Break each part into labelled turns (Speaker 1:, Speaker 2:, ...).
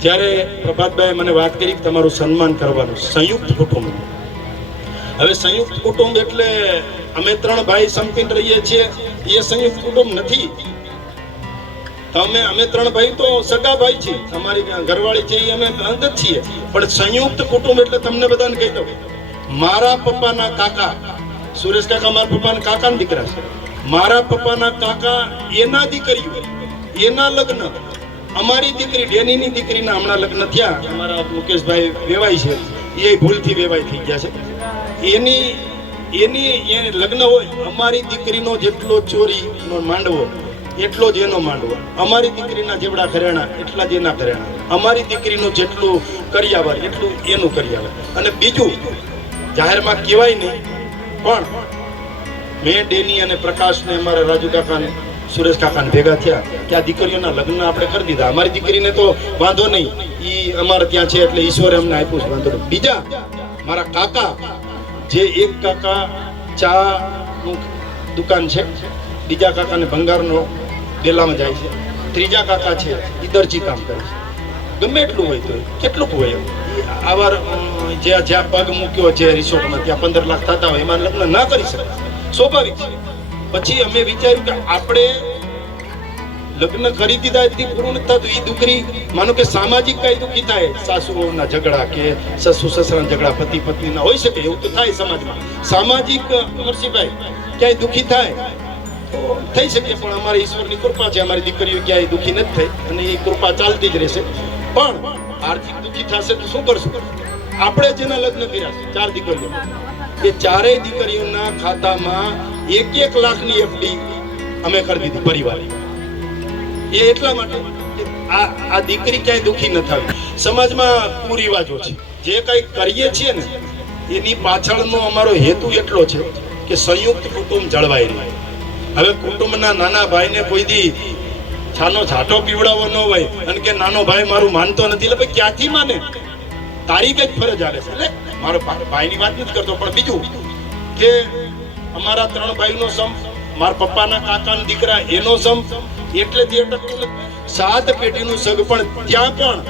Speaker 1: ત્યારે પ્રભાતભાઈ મને વાત કરી તમારું સન્માન કરવાનું, સંયુક્ત કુટુંબ. હવે સંયુક્ત કુટુંબ એટલે અમે ત્રણ ભાઈ સંપીને રહીએ છીએ, એ સંયુક્ત કુટુંબ નથી. તમે, અમે ત્રણ ભાઈ તો સગા ભાઈ છીએ. અમારી ઘરવાળી છે, એ અમે અંગ જ છીએ. પણ સંયુક્ત કુટુંબ એટલે તમને બધાને કહી દઉં. મારા પપ્પાના કાકા, સુરેશ કાકા મારા પપ્પાના કાકાના દીકરા છે. મારા પપ્પાના કાકા એના દીકરી એના લગ્ન અમારી દીકરી, ડેનીની દીકરીના હમણાં લગ્ન થયા અમારા મુકેશભાઈ વેવાય છે એ ભૂલથી વેવાય થઈ ગયા છે. એની એની એ લગ્ન હોય, અમારી દીકરીનો જેટલો ચોરીનો માંડવો, એટલો જ એનો માંડવો. અમારી દીકરીના જેવડા ઘરેણા, એટલા જ એના ઘરેણા. અમારી દીકરીનું જેટલું કરિયાવર, એટલું એનું કર્યાવર. અને બીજું, જાહેરમાં કહેવાય નહીં, પણ મેં ડેની અને પ્રકાશને, અમારા રાજુ કાકાને સુરેશ કાકાને ભેગા થયા કે આ દીકરીઓના લગ્ન આપણે કરી દીધા. અમારી દીકરીને તો વાંધો નહીં. ઈ અમારે ત્યાં છે એટલે ઈશ્વરે અમને આપ્યું છે વાંધો નહીં. બીજા મારા કાકા જે એક કાકા ચા નું દુકાન છે બીજા કાકાને ભંગારનો ડેલામાં જાય છે. ત્રીજા કાકા છે એ દરજી કામ કરે છે. ગમે એટલું હોય તો કેટલુંક હોય અમ, જ્યાં જ્યાં પગ મૂક્યો છે રિસોર્ટમાં ત્યાં પંદર લાખ થતા હોય એમાં લગ્ન ના કરી શકે સ્વાભાવિક છે. પછી અમે વિચાર્યું કે આપણે લગ્ન કરી દીધા એથી પૂરું થતું. એ દીકરી, માનો કે સામાજિક કઈ દુઃખી થાય, સાસુઓના ઝઘડા કે સસુ સસરાના ઝઘડા, પતિ પત્નીના, હોઈ શકે એવું તો થાય સમાજમાં. સામાજિક, અમરસિંહભાઈ, ક્યાંય દુઃખી થાય? થઈ શકે, પણ અમારી ઈશ્વરની કૃપા છે. અમારી દીકરીઓ ક્યાંય દુઃખી નથી થઈ અને એ કૃપા ચાલતી જ રહેશે. પણ આર્થિક દુઃખી થશે તો શું કરશું? આપણે જેના લગ્ન કર્યા છે, ચાર દીકરીઓ. એ ચારેય દીકરીઓના ખાતામાં એક એક લાખની એફડી અમે કરી દીધી પરિવારે. એ એટલા માટે આ આ દીકરી ક્યાંય દુઃખી ન થાય. સમાજમાં કુરિવાજો છે. જે કંઈ કરીએ છીએ ને, એની પાછળનો અમારો હેતુ એટલો છે કે સંયુક્ત કુટુંબ જળવાઈ રહે. હવે કુટુંબના નાના ભાઈને કોઈ દી છાનો છાટો પીવડાવવો ન હોય અને કે નાનો ભાઈ મારું માનતો નથી, એટલે ક્યાંથી માને? તારી કઈ ફરજ આવે છે. એટલે મારો ભાઈની વાત નથી કરતો, પણ બીજું કે અમારા ત્રણ ભાઈનો સમ મારા પપ્પાના કાકાના દીકરા એનો સમ એટલે જે અટકતું સાત પેઢીનું સગ પણ ત્યાં પણ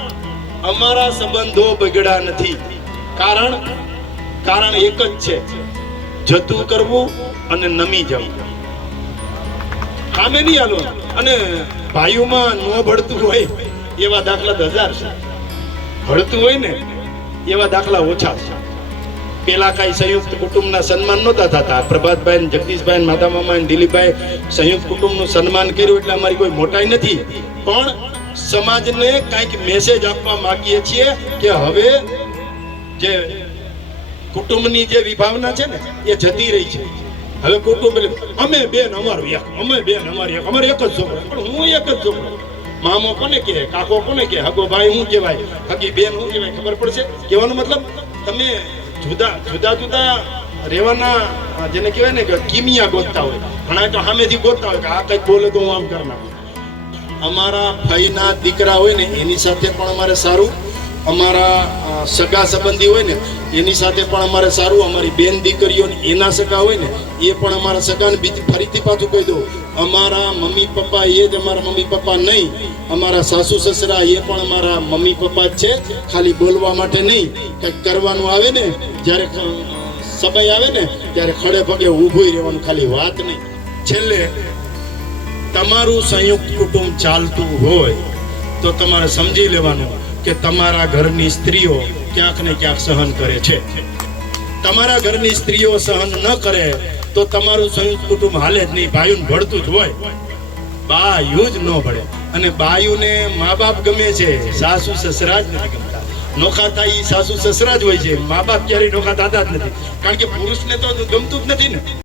Speaker 1: અમારા સંબંધો બગડ્યા નથી. કારણ કારણ એક જ છે, જતું કરવું અને નમી જવું. કામે નહીં આલો અને ભાઈઓમાં ન ભળતું હોય એવા દાખલા તો હજાર છે. ભળતું હોય ને એવા દાખલા ઓછા છે. પેલા કાંઈ સંયુક્ત કુટુંબના સન્માન નહોતા થતા. પ્રભાતભાઈ જગદીશભાઈ માતા મામા દિલીપભાઈ સંયુક્ત કુટુંબનું સન્માન કર્યું એટલે અમારી કોઈ મોટાઈ નથી. પણ સમાજને કાંઈક મેસેજ આપવા માંગીએ છીએ કે હવે જે કુટુંબની જે વિભાવના છે ને, એ જતી રહી છે. હવે કુટુંબ અમે બેન, અમારું એક, અમે બેન, અમારી એક, અમારે એક જ છોકરો. પણ હું એક જ છોકરો. મામો કોને કહે, કાકો કોને કહે? હગો ભાઈ હું કહેવાય. હગી બેન હું કહેવાય, ખબર પડશે? કહેવાનો મતલબ, તમે જુદા જુદા જુદા રહેવાના જેને કહેવાય ને કે કિમિયા ગોતતા હોય. ઘણા તો સામેથી ગોતતા હોય કે આ કંઈક બોલે તો હું આમ કરી નાખું. અમારા ભાઈના દીકરા હોય ને, એની સાથે પણ અમારે સારું. અમારા સગા સંબંધી હોય ને, એની સાથે પણ અમારે સારું. અમારી બેન દીકરીઓ એના સગા હોય ને, એ પણ અમારા સગાને બીજી ફરીથી પાછું કહી દઉં. અમારા મમ્મી પપ્પા એ જ અમારા મમ્મી પપ્પા નહીં, અમારા સાસુ સસરા એ પણ અમારા મમ્મી પપ્પા છે. ખાલી બોલવા માટે નહીં, કંઈક કરવાનું આવે ને, જ્યારે સમય આવે ને, ત્યારે ખડે પગે ઊભું રહેવાનું ખાલી વાત નહીં. છેલ્લે, તમારું સંયુક્ત કુટુંબ ચાલતું હોય, તો તમારે સમજી લેવાનું કે તમારા ઘરની સ્ત્રીઓ ક્યાંક ને ક્યાંક સહન કરે છે. તમારા ઘરની સ્ત્રીઓ સહન ન કરે તો તમારું સંયુક્ત કુટુંબ હાલે જ નહીં, ભાઈઓને ભળતું જ હોય. બાયું જ ન ભળે. અને બાયુને મા બાપ ગમે છે, સાસુ સસરા જ નથી ગમતા. નોખા થાય સાસુ સસરા જ હોય છે મા બાપ ક્યારેય નોખા થતા જ નથી. કારણ કે પુરુષને તો ગમતું જ નથી ને.